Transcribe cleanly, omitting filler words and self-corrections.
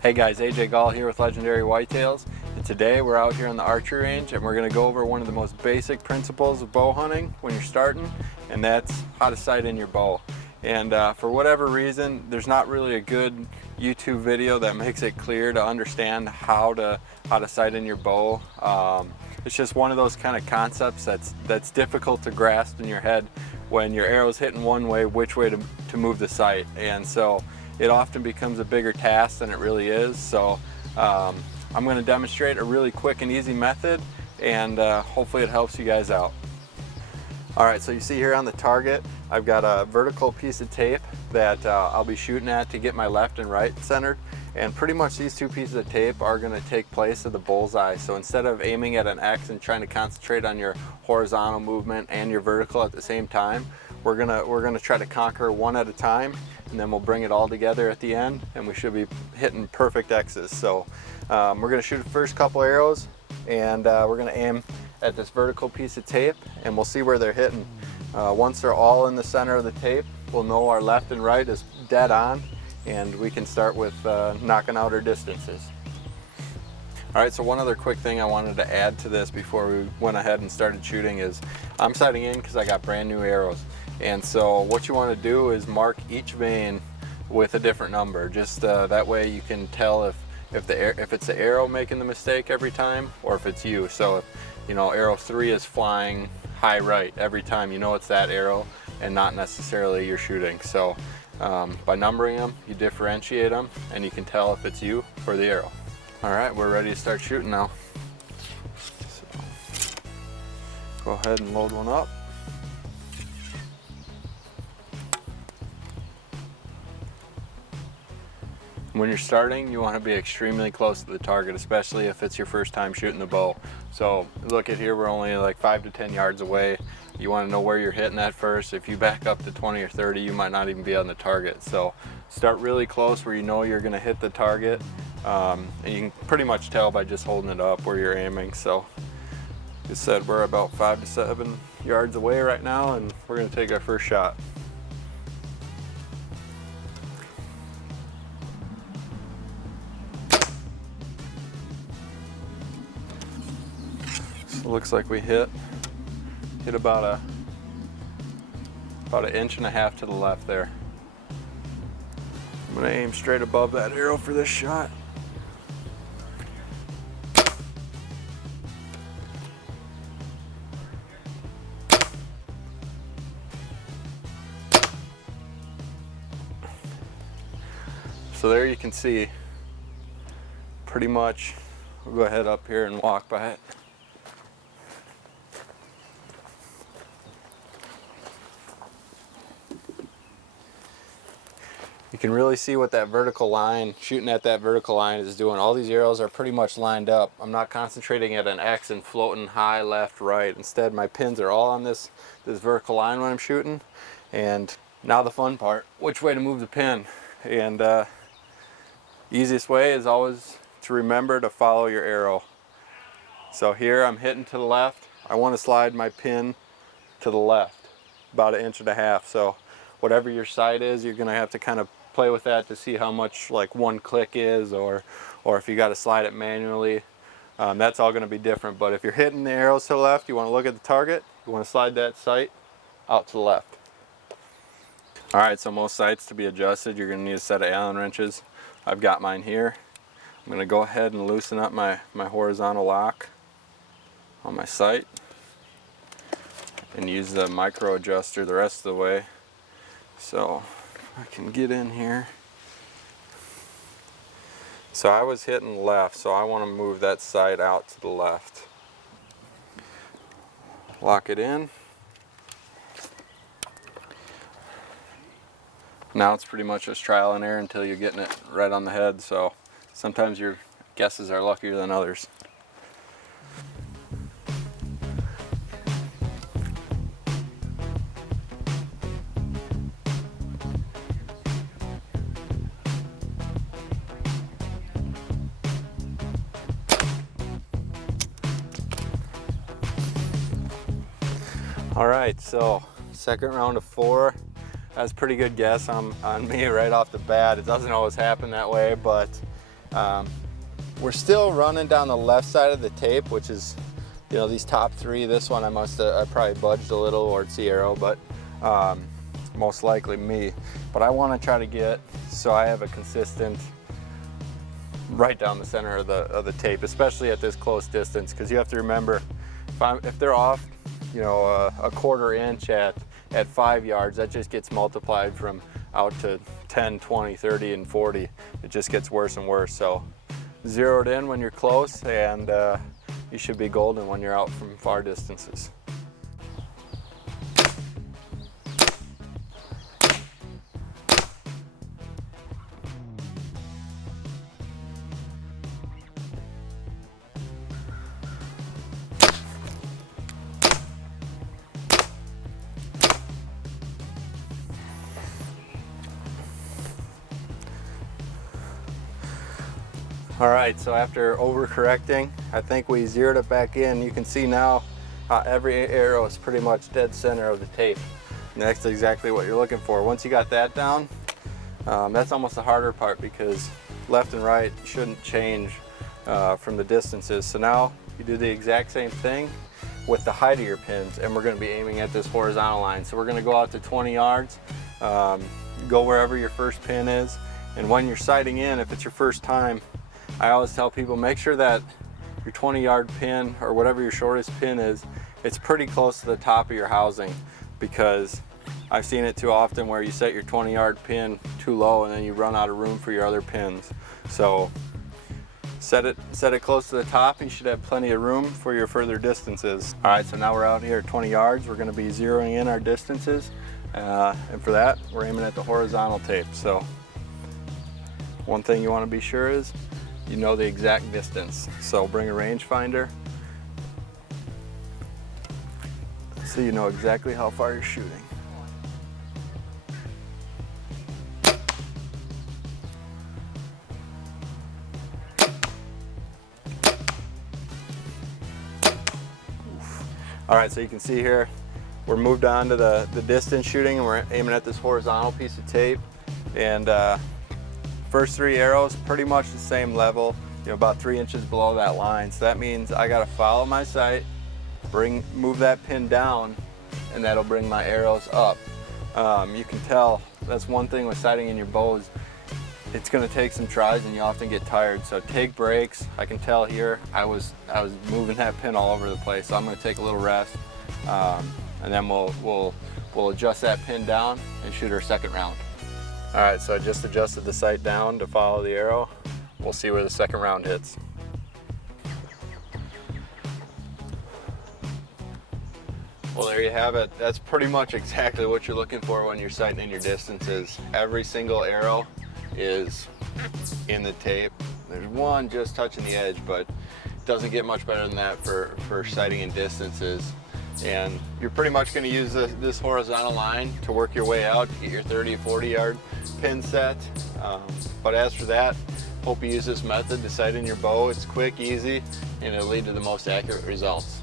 Hey guys, AJ Gall here with Legendary Whitetails, and today we're out here on the archery range and we're going to go over one of the most basic principles of bow hunting when you're starting, and that's how to sight in your bow. And for whatever reason, there's not really a good YouTube video that makes it clear to understand how to sight in your bow. It's just one of those kind of concepts that's difficult to grasp in your head when your arrow's hitting one way, which way to move the sight. And so it often becomes a bigger task than it really is. So I'm going to demonstrate a really quick and easy method, and hopefully it helps you guys out. Alright, so you see here on the target, I've got a vertical piece of tape that I'll be shooting at to get my left and right centered. And pretty much these two pieces of tape are going to take place of the bullseye. So instead of aiming at an X and trying to concentrate on your horizontal movement and your vertical at the same time, we're gonna try to conquer one at a time, and then we'll bring it all together at the end, and we should be hitting perfect X's. So we're gonna shoot the first couple arrows, and we're gonna aim at this vertical piece of tape, and we'll see where they're hitting. Once they're all in the center of the tape, we'll know our left and right is dead on, and we can start with knocking out our distances. All right, so one other quick thing I wanted to add to this before we went ahead and started shooting is I'm sighting in because I got brand new arrows. And so what you want to do is mark each vein with a different number. Just that way you can tell if it's the arrow making the mistake every time, or if it's you. So if, you know, arrow 3 is flying high right every time, you know it's that arrow and not necessarily you're shooting. So by numbering them, you differentiate them, and you can tell if it's you or the arrow. All right, we're ready to start shooting now. So go ahead and load one up. When you're starting, you want to be extremely close to the target, especially if it's your first time shooting the bow. So look at here, we're only like 5 to 10 yards away. You want to know where you're hitting at first. If you back up to 20 or 30, you might not even be on the target. So start really close where you know you're going to hit the target, and you can pretty much tell by just holding it up where you're aiming. So like I said, we're about 5 to 7 yards away right now, and we're going to take our first shot. So it looks like we hit about an inch and a half to the left there. I'm going to aim straight above that arrow for this shot. So there you can see pretty much, we'll go ahead up here and walk by it. You can really see what that vertical line, shooting at that vertical line, is doing. All these arrows are pretty much lined up. I'm not concentrating at an X and floating high, left, right. Instead, my pins are all on this vertical line when I'm shooting. And now the fun part, which way to move the pin. And easiest way is always to remember to follow your arrow. So here I'm hitting to the left. I want to slide my pin to the left, about 1.5 inches. So whatever your sight is, you're going to have to kind of play with that to see how much like one click is, or if you got to slide it manually. That's all going to be different. But if you're hitting the arrows to the left, you want to look at the target. You want to slide that sight out to the left. All right, so most sights to be adjusted, you're going to need a set of Allen wrenches. I've got mine here. I'm going to go ahead and loosen up my horizontal lock on my sight and use the micro adjuster the rest of the way. So I can get in here. So I was hitting left, so I want to move that sight out to the left. Lock it in. Now it's pretty much just trial and error until you're getting it right on the head. So sometimes your guesses are luckier than others. All right, so second round of 4. That's a pretty good guess on me right off the bat. It doesn't always happen that way, but We're still running down the left side of the tape, which is, you know, these top three. This one I probably budged a little, or it's the arrow, but most likely me. But I want to try to get so I have a consistent right down the center of the tape, especially at this close distance, because you have to remember, if they're off, you know, a 1/4 inch at 5 yards, that just gets multiplied from out to 10, 20, 30, and 40. It just gets worse and worse. So zero it in when you're close, and you should be golden when you're out from far distances. All right, so after overcorrecting, I think we zeroed it back in. You can see now every arrow is pretty much dead center of the tape. And that's exactly what you're looking for. Once you got that down, that's almost the harder part, because left and right shouldn't change from the distances. So now you do the exact same thing with the height of your pins, and we're gonna be aiming at this horizontal line. So we're gonna go out to 20 yards, go wherever your first pin is. And when you're sighting in, if it's your first time, I always tell people, make sure that your 20-yard pin, or whatever your shortest pin is, it's pretty close to the top of your housing, because I've seen it too often where you set your 20-yard pin too low and then you run out of room for your other pins. So set it close to the top, and you should have plenty of room for your further distances. All right, so now we're out here at 20 yards. We're gonna be zeroing in our distances, and for that, we're aiming at the horizontal tape. So one thing you wanna be sure is, you know the exact distance. So bring a rangefinder so you know exactly how far you're shooting. All right, so you can see here, we're moved on to the distance shooting, and we're aiming at this horizontal piece of tape. And first 3 arrows, pretty much the same level, you know, about 3 inches below that line. So that means I gotta follow my sight, move that pin down, and that'll bring my arrows up. You can tell, that's one thing with sighting in your bows, it's gonna take some tries and you often get tired. So take breaks. I can tell here, I was moving that pin all over the place. So I'm gonna take a little rest, and then we'll adjust that pin down and shoot our second round. All right, so I just adjusted the sight down to follow the arrow. We'll see where the second round hits. Well, there you have it. That's pretty much exactly what you're looking for when you're sighting in your distances. Every single arrow is in the tape. There's one just touching the edge, but it doesn't get much better than that for sighting in distances. And you're pretty much going to use this horizontal line to work your way out to get your 30 or 40 yard pin set. But as for that, hope you use this method to sight in your bow. It's quick, easy, and it'll lead to the most accurate results.